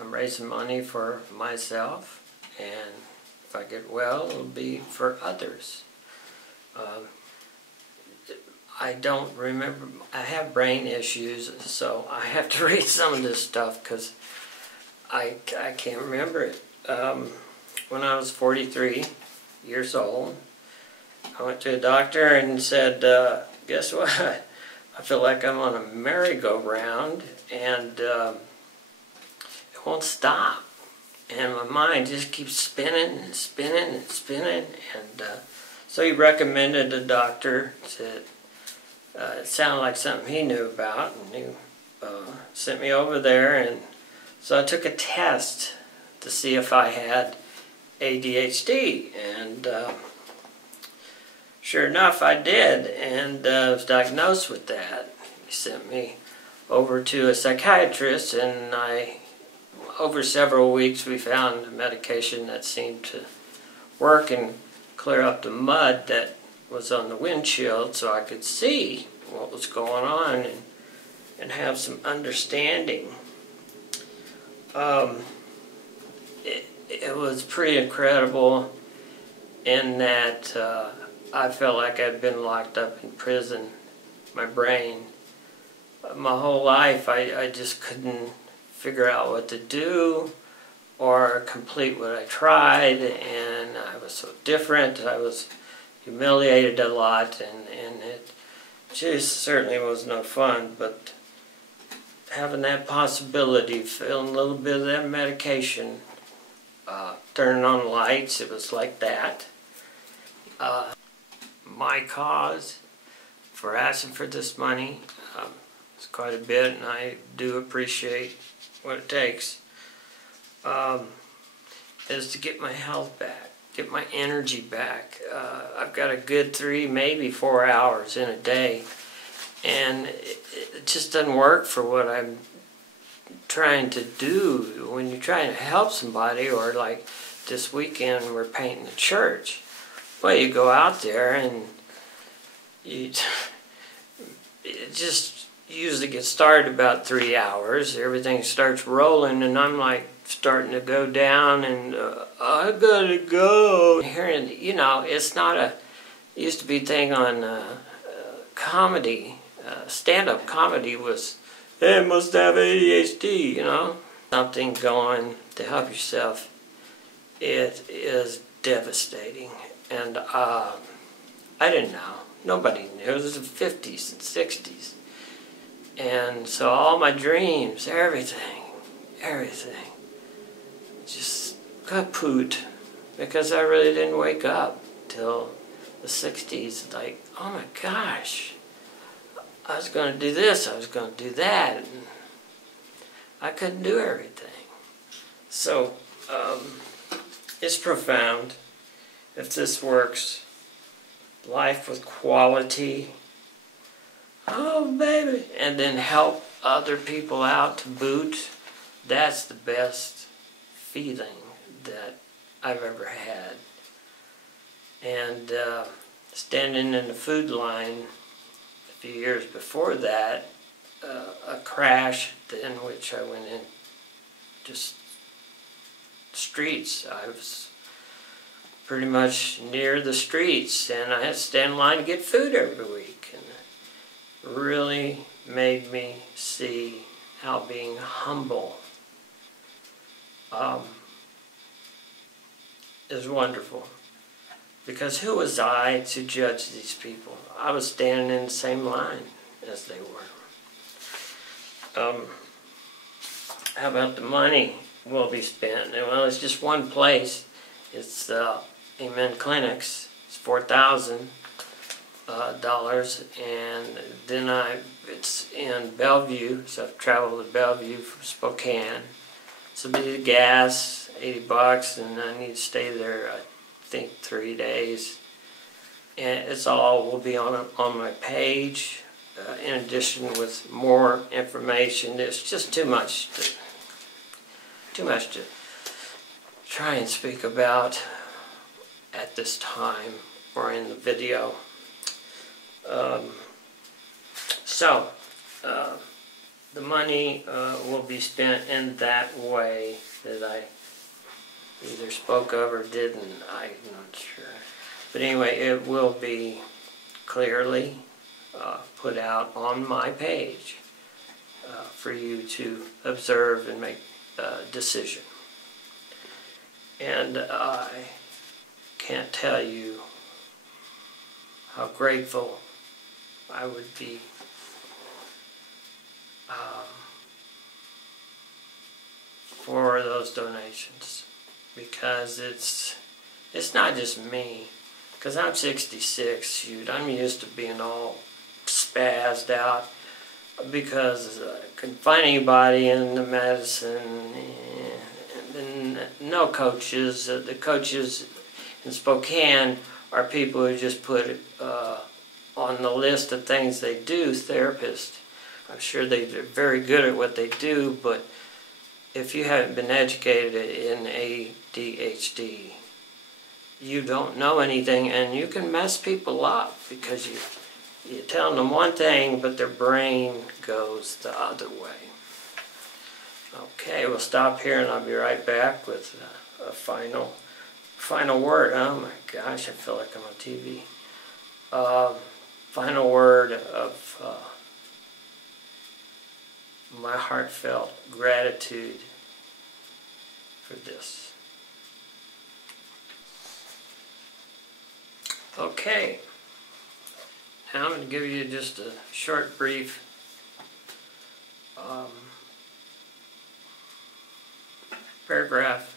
I'm raising money for myself, and if I get well, it'll be for others. I don't remember, I have brain issues, so I have to read some of this stuff because I can't remember it. When I was 43 years old, I went to a doctor and said, guess what? I feel like I'm on a merry-go-round and it won't stop. And my mind just keeps spinning and spinning and spinning. And so he recommended a doctor to, it sounded like something he knew about, and he sent me over there. And so I took a test to see if I had ADHD, and sure enough I did, and was diagnosed with that. He sent me over to a psychiatrist, and over several weeks we found a medication that seemed to work and clear up the mud that was on the windshield so I could see what was going on and have some understanding. It was pretty incredible in that I felt like I'd been locked up in prison, my brain. My whole life I just couldn't figure out what to do or complete what I tried, and I was so different. I was humiliated a lot, and it just certainly was no fun. But having that possibility, feeling a little bit of that medication, turning on lights, it was like that. My cause for asking for this money is quite a bit, and I do appreciate what it takes, is to get my health back, get my energy back. I've got a good 3, maybe 4 hours in a day, and it just doesn't work for what I'm trying to do. When you're trying to help somebody, or like this weekend we're painting the church, well, you go out there and it just usually gets started about 3 hours. Everything starts rolling, and I'm like starting to go down, and I gotta go. Hearing, you know, it's not a, it used to be a thing on comedy, stand-up comedy was, hey, must have ADHD, you know. Something going to help yourself, it is devastating. And I didn't know. Nobody knew. It was the 50s and 60s. And so all my dreams, everything, just kaput. Because I really didn't wake up till the 60s. Like, oh my gosh, I was going to do this, I was going to do that. And I couldn't do everything. So, it's profound. If this works, life with quality, oh baby, and then help other people out to boot, that's the best feeling that I've ever had. And standing in the food line a few years before that, a crash in which I went in just streets. I was pretty much near the streets, and I had to stand in line to get food every week. And it really made me see how being humble is wonderful. Because who was I to judge these people? I was standing in the same line as they were. How about the money will be spent? Well, it's just one place. It's Amen Clinics. It's $4,000, and then it's in Bellevue, so I've traveled to Bellevue from Spokane. So it'll be the gas, $80, and I need to stay there, I think, 3 days. And it's all will be on my page. In addition, with more information, there's just too much to try and speak about at this time or in the video. the money will be spent in that way that I either spoke of or didn't. I'm not sure. But anyway, it will be clearly put out on my page for you to observe and make a decision. And I can't tell you how grateful I would be for those donations, because it's not just me, because I'm 66, shoot, I'm used to being all spazzed out because I couldn't find anybody in the medicine, and no coaches. The coaches in Spokane are people who just put it on the list of things they do, therapists. I'm sure they're very good at what they do, but if you haven't been educated in ADHD, you don't know anything, and you can mess people up because you're telling them one thing, but their brain goes the other way. Okay, we'll stop here, and I'll be right back with a final word. Oh my gosh, I feel like I'm on TV. Final word of my heartfelt gratitude for this. Okay, now I'm going to give you just a short, brief paragraph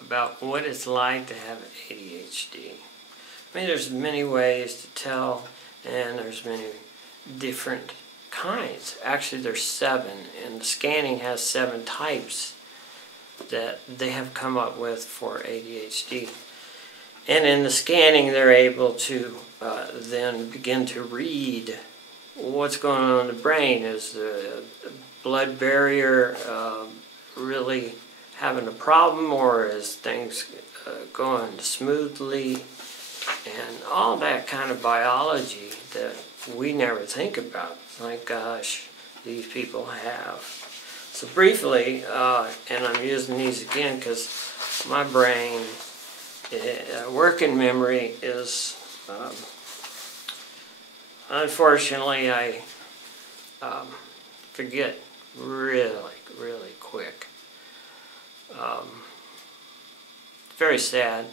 about what it's like to have ADHD. I mean, there's many ways to tell, and there's many different kinds. Actually, there's 7, and the scanning has 7 types that they have come up with for ADHD. And in the scanning, they're able to then begin to read what's going on in the brain. Is the blood barrier really having a problem, or is things going smoothly? And all that kind of biology that we never think about. Thank gosh, these people have. So briefly, and I'm using these again because my brain, working memory is, unfortunately, I forget really quick. Very sad.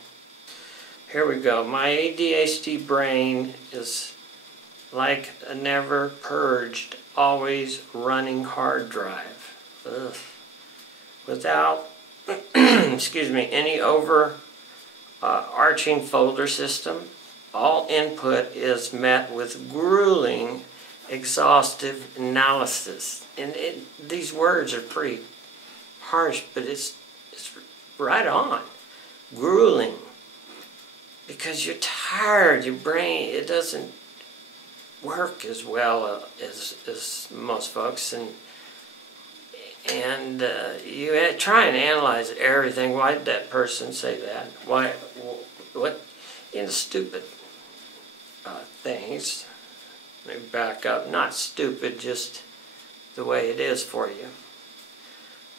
Here we go. My ADHD brain is like a never purged, always running hard drive. Ugh. Without, excuse me, any arching folder system, all input is met with grueling, exhaustive analysis. And these words are pretty harsh, but it's right on. Grueling. Because you're tired, your brain, it doesn't work as well as most folks, and you try and analyze everything. Why did that person say that? Why? What? Stupid things. Let me back up. Not stupid, just the way it is for you.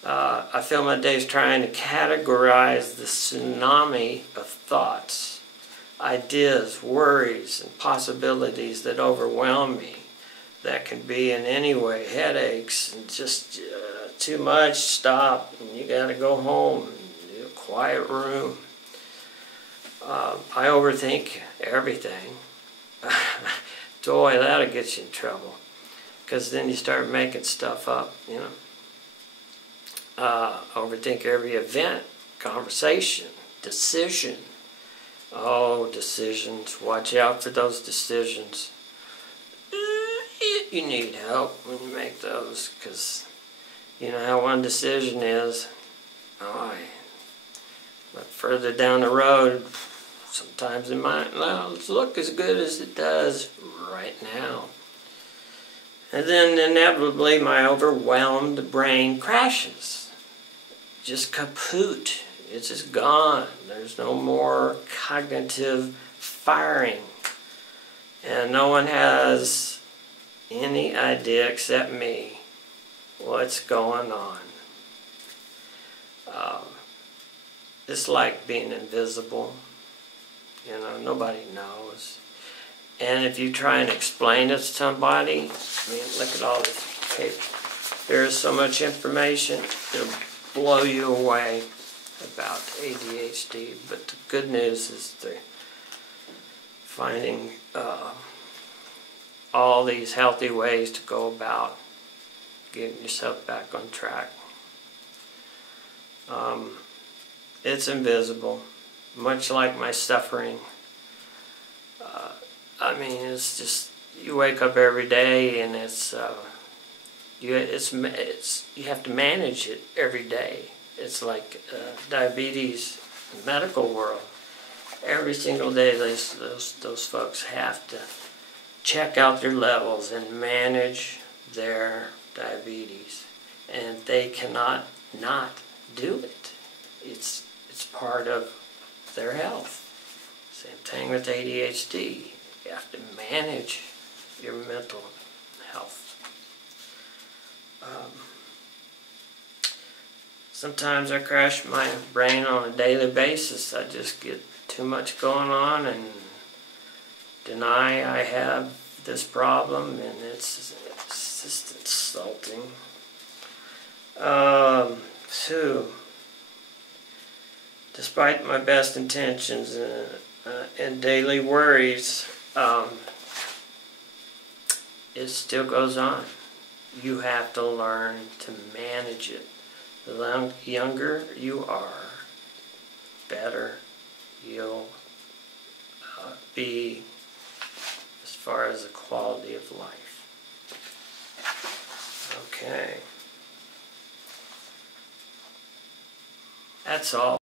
I fill my days trying to categorize the tsunami of thoughts, ideas, worries, and possibilities that overwhelm me. That can be in any way, headaches, and just too much, stop, and you gotta go home, in a quiet room. I overthink everything. Boy, that'll get you in trouble, because then you start making stuff up, you know. Overthink every event, conversation, decision. Oh, decisions. Watch out for those decisions. You need help when you make those, because you know how one decision is. Oh, but further down the road, sometimes it might not look as good as it does right now. And then inevitably my overwhelmed brain crashes. Just kaput. It's just gone. There's no more cognitive firing. And no one has any idea except me what's going on. It's like being invisible. You know, nobody knows. And if you try and explain it to somebody, I mean, look at all this paper. There is so much information, it'll blow you away about ADHD. But the good news is they're finding all these healthy ways to go about getting yourself back on track. It's invisible, much like my suffering. I mean, it's just, you wake up every day and you have to manage it every day. It's like diabetes in the medical world. Every single day those folks have to check out their levels and manage their diabetes. And they cannot not do it. It's part of their health. Same thing with ADHD. You have to manage your mental health. Sometimes I crash my brain on a daily basis. I just get too much going on and deny I have this problem, and it's just insulting. So, despite my best intentions and daily worries, it still goes on. You have to learn to manage it. The younger you are, better you'll be as far as the quality of life. Okay. That's all.